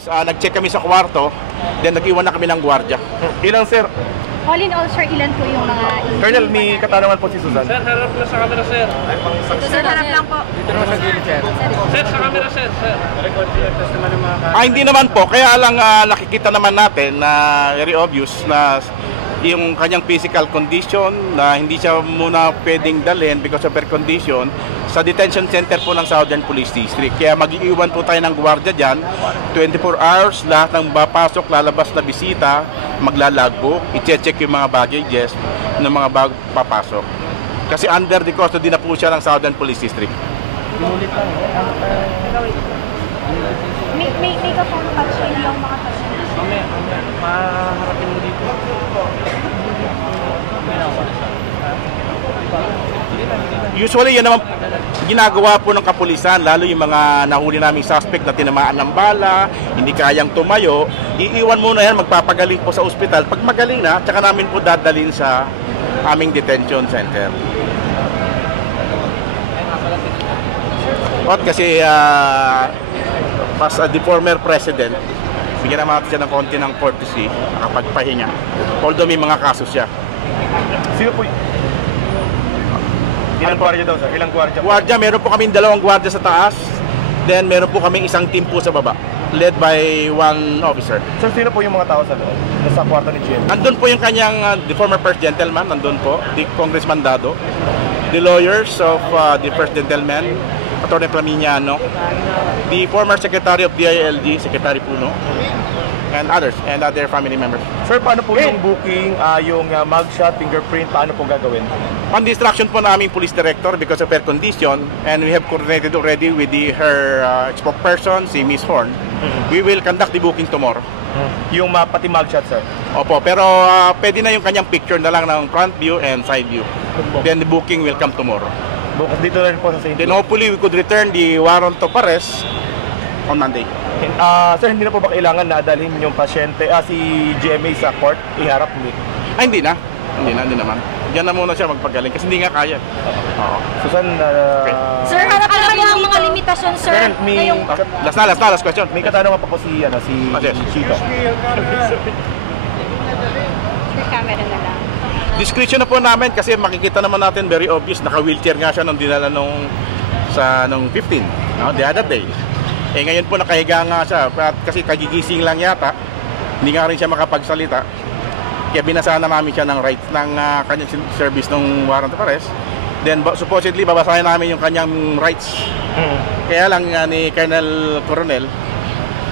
Nag-check kami sa kwarto, then nag-iwan na kami ng gwardiya. Ilang sir? All in all, sir, ilan po yung mga... Colonel, may katanungan po si Susan. Sir, harap na sa camera, sir. Sir, harap lang po. Dito naman sa gilid, sir. Sir, sa camera, sir. Record your testimony mga Hindi naman po, kaya lang nakikita naman natin na very obvious na yung kanyang physical condition na hindi siya muna pwedeng dalhin because of her condition sa detention center po ng Southern Police District. Kaya mag-iiwan po tayo ng gwardiya dyan, 24 hours, lahat ng papasok, lalabas na bisita, maglalagbo, i-check yung mga baggages ng mga bago papasok. Kasi under the custody na po siya ng Southern Police District. May ka pong touch yung mga pasyente. maharapin mo dito. Usually yan naman ginagawa po ng kapulisan, lalo yung mga nahuli naming suspect na tinamaan ng bala, hindi kayang tumayo, iiwan muna yan, magpapagaling po sa ospital. Pag magaling na, tsaka namin po dadalhin sa aming detention center. Kasi as the former president, bigyan naman natin siya ng konti ng courtesy, nakapagpahinga. Although may mga kaso siya. Sino po Ilang gwardiya daw, sir? Ilang gwardiya? Gwardiya, meron po kaming 2 gwardiya sa taas. Then meron po kaming isang team po sa baba, led by 1 officer. Sir, sino po yung mga tao sa loob? Nasa kwarto ni GM? Nandun po yung kanyang the former first gentleman, nandun po, the Congressman Dado, the lawyers of the first gentleman, Atty. Flaminiano, the former Secretary of DILG, Secretary Puno, and others, and other family members. Sir, paano po yung booking, yung mugshot, fingerprint, paano po gagawin? On the instruction po namin police director because of her condition, and we have coordinated already with her spokesperson, si Miss Horn. We will conduct the booking tomorrow. Yung pati mugshot, sir? Opo, pero pwede na yung kanyang picture na lang ng front view and side view. Then the booking will come tomorrow. Bukas dito na rin po sa St. Then hopefully we could return the warrant of arrest on Monday. Sir, hindi na po ba kailangan na dalhin yung pasyente, si GMA sa court? Iharap mo? Ay, hindi na. Hindi naman. Diyan na muna siya magpagaling kasi hindi nga kaya. Oo. Susan, Okay. Sir, harap naman yung mga limitasyon, sir. Sir, may, Last question. may katanungan pa po si Yes. Chito. Sir, camera na lang. Discretion na po namin kasi makikita naman natin very obvious, naka-wheelchair nga siya nung dinala nung 15, the other day. Ngayon po nakahiga nga siya kasi kagigising lang yata, hindi nga rin siya makapagsalita. Kaya binasahan na namin siya ng rights ng kanyang service ng warrant of arrest. Then supposedly babasahin namin yung kanyang rights. Kaya lang ni Colonel Coronel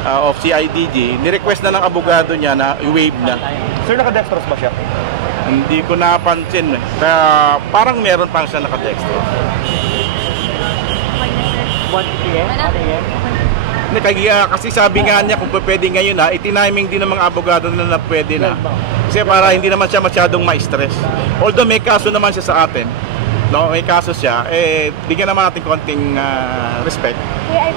of CIDG, ni-request na ng abogado niya na i-waive na. Sir, naka-dextrose ba siya? Hindi ko napansin. Parang meron pang siya naka-dextrose. 1 p.m. Kasi sabi nga niya kung pwede ngayon na, itiniming din ng mga abogado na pwede na. Kasi para hindi naman siya masyadong ma-stress. Although may kaso naman siya sa atin, no, may kaso siya, bigyan naman natin konting respect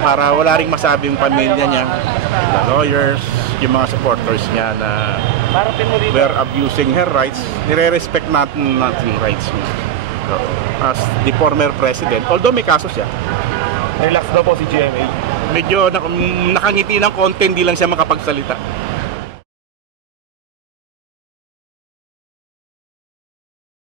para wala ring masabi yung pamilya niya, the lawyers, yung mga supporters niya na we're abusing her rights. Nire-respect natin yung rights niya. So, as the former president, although may kaso siya, Relax daw po si GMA. medyo nakangiti ng konti, hindi lang siya makapagsalita.